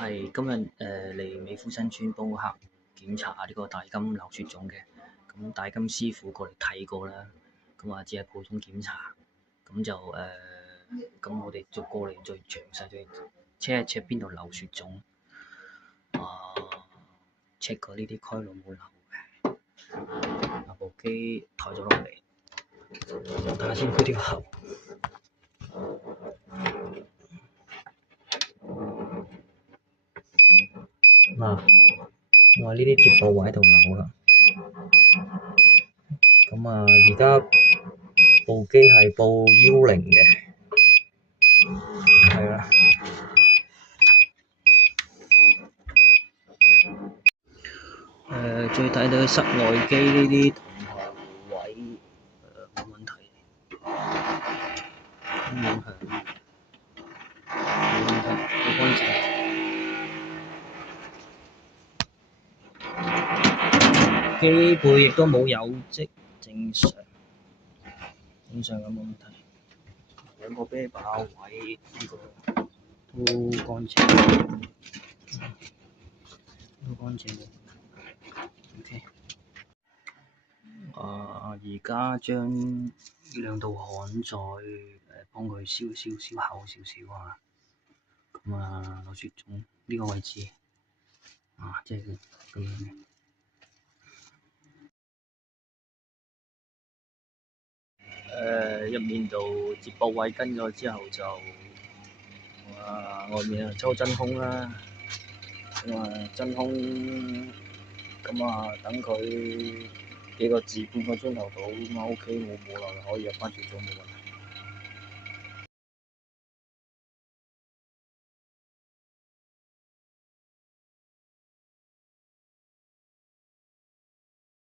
係今日嚟美孚新村幫客檢查呢個大金流血腫嘅，咁大金師傅過嚟睇過啦，咁話只係普通檢查，咁就咁我哋就過嚟再詳細再 check 一 check 邊度流血腫，check 過呢啲開路冇流嘅，把部機抬咗落嚟，睇下先佢條喉。嗱，我呢啲接駁位喺度扭啦，咁而家部機係報10嘅，係啦，再睇睇室內機呢啲銅喉位，冇問題，冇影響，冇問題，好乾淨。機背亦都冇有跡，正常咁冇問題。兩個啤把位呢個都乾淨，OK。而家將呢兩道焊再幫佢燒厚少少啊。咁流血腫呢個位置即係咁樣嘅。入面度接駁位跟咗之後就外面抽真空啦，真空等佢幾個字半個鐘頭到，OK 冇耐可以入翻條腫冇問題。